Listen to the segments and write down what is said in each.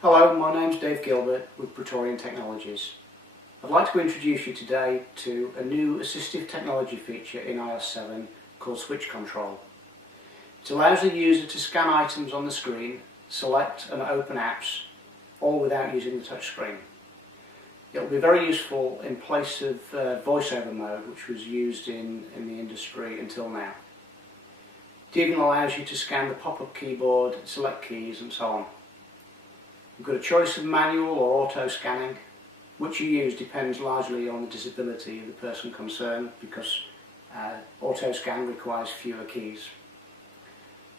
Hello, my name's Dave Gilbert with Praetorian Technologies. I'd like to introduce you today to a new assistive technology feature in iOS 7 called Switch Control. It allows the user to scan items on the screen, select and open apps, all without using the touchscreen. It will be very useful in place of voiceover mode, which was used in the industry until now. It even allows you to scan the pop-up keyboard, select keys and so on. You've got a choice of manual or auto scanning. Which you use depends largely on the disability of the person concerned, because auto scan requires fewer keys.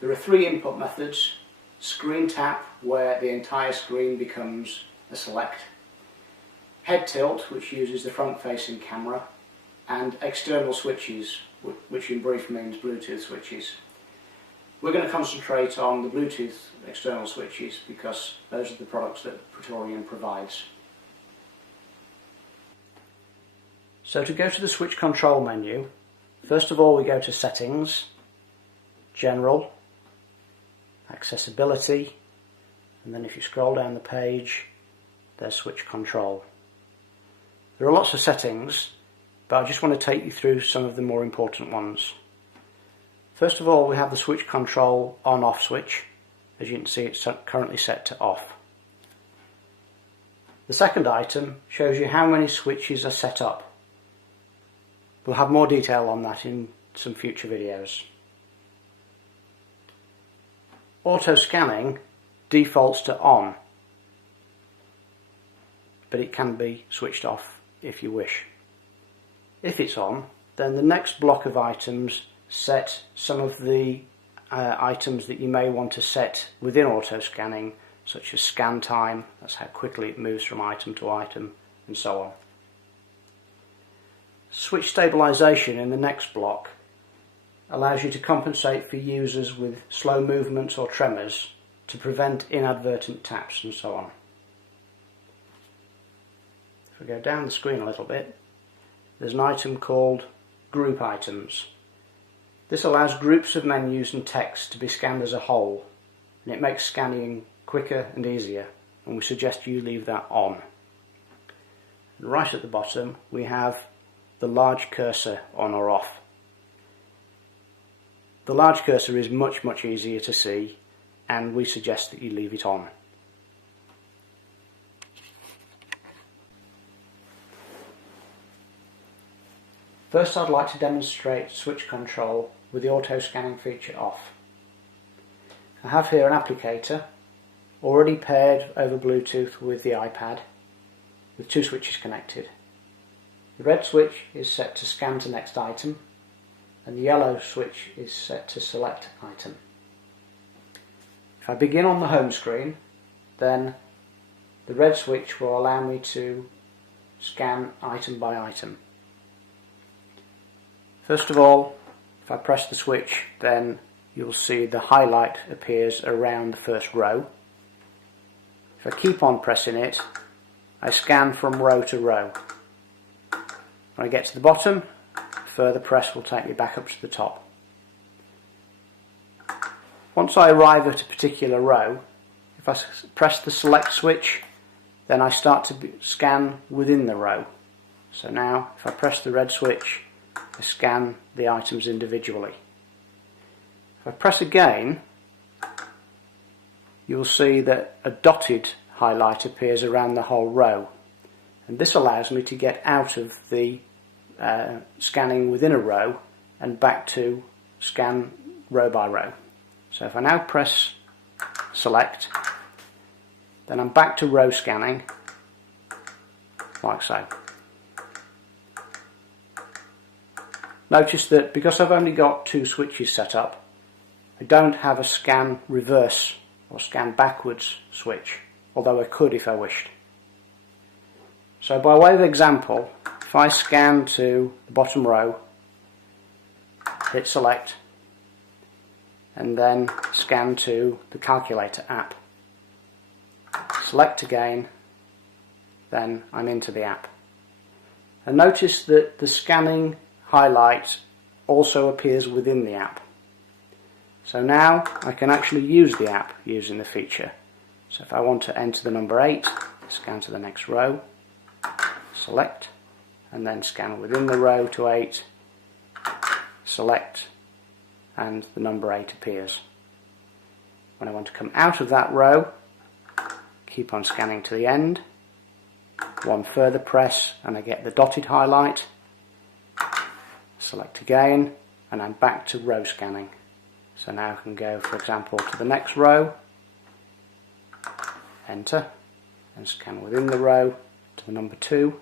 There are three input methods: screen tap, where the entire screen becomes a select; head tilt, which uses the front facing camera; and external switches, which in brief means Bluetooth switches. We're going to concentrate on the Bluetooth external switches because those are the products that Praetorian provides. So to go to the switch control menu, first of all we go to Settings, General, Accessibility, and then if you scroll down the page, there's Switch Control. There are lots of settings, but I just want to take you through some of the more important ones. First of all, we have the switch control on-off switch. As you can see, it's currently set to off. The second item shows you how many switches are set up. We'll have more detail on that in some future videos. Auto scanning defaults to on, but it can be switched off if you wish. If it's on, then the next block of items set some of the items that you may want to set within auto scanning, such as scan time, that's how quickly it moves from item to item, and so on. Switch stabilization in the next block allows you to compensate for users with slow movements or tremors to prevent inadvertent taps and so on. If we go down the screen a little bit, there's an item called Group Items. This allows groups of menus and text to be scanned as a whole, and it makes scanning quicker and easier, and we suggest you leave that on. And right at the bottom we have the large cursor on or off. The large cursor is much easier to see, and we suggest that you leave it on. First, I'd like to demonstrate switch control with the auto scanning feature off. I have here an applicator already paired over Bluetooth with the iPad, with two switches connected. The red switch is set to scan to next item, and the yellow switch is set to select item. If I begin on the home screen, then the red switch will allow me to scan item by item. First of all, if I press the switch, then you'll see the highlight appears around the first row. If I keep on pressing it, I scan from row to row. When I get to the bottom, further press will take me back up to the top. Once I arrive at a particular row, if I press the select switch, then I start to scan within the row. So now, if I press the red switch, I scan the items individually. If I press again, you'll see that a dotted highlight appears around the whole row, and this allows me to get out of the scanning within a row and back to scan row by row. So if I now press select, then I'm back to row scanning, like so. Notice that because I've only got two switches set up, I don't have a scan reverse or scan backwards switch, although I could if I wished. So by way of example, if I scan to the bottom row, hit select, and then scan to the calculator app, select again, then I'm into the app. And notice that the scanning highlight also appears within the app. So now I can actually use the app using the feature. So if I want to enter the number 8, scan to the next row, select, and then scan within the row to 8, select, and the number 8 appears. When I want to come out of that row, keep on scanning to the end, one further press and I get the dotted highlight, select again, and I'm back to row scanning. So now I can go, for example, to the next row, enter, and scan within the row to the number 2,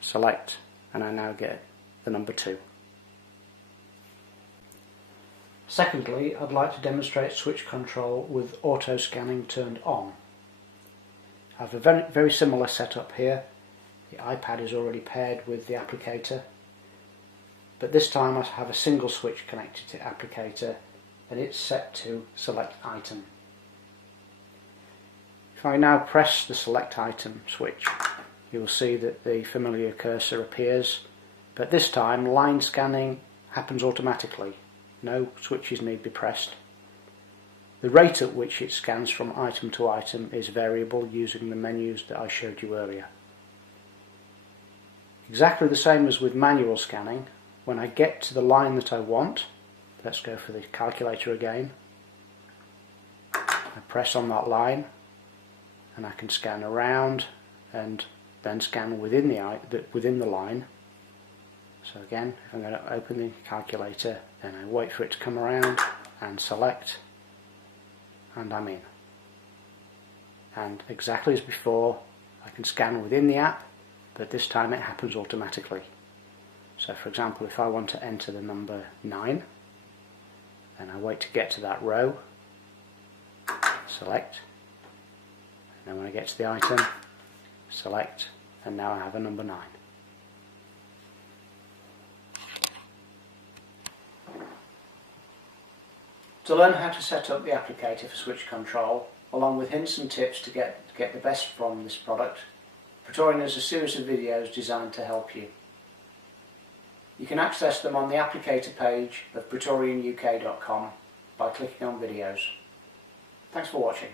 select, and I now get the number 2. Secondly, I'd like to demonstrate switch control with auto scanning turned on. I have a very similar setup here. The iPad is already paired with the Applicator, but this time I have a single switch connected to Applicator and it's set to select item. If I now press the select item switch, you will see that the familiar cursor appears, but this time line scanning happens automatically. No switches need be pressed. The rate at which it scans from item to item is variable using the menus that I showed you earlier. Exactly the same as with manual scanning, when I get to the line that I want, let's go for the calculator again, I press on that line and I can scan around and then scan within the line. So again, if I'm going to open the calculator, then I wait for it to come around and select, and I'm in. And exactly as before, I can scan within the app, but this time it happens automatically. So for example, if I want to enter the number 9, then I wait to get to that row, select, and then when I get to the item, select, and now I have a number 9. To learn how to set up the Applicator for switch control, along with hints and tips to get the best from this product, Praetorian has a series of videos designed to help you. You can access them on the Applicator page of praetorianuk.com by clicking on videos. Thanks for watching.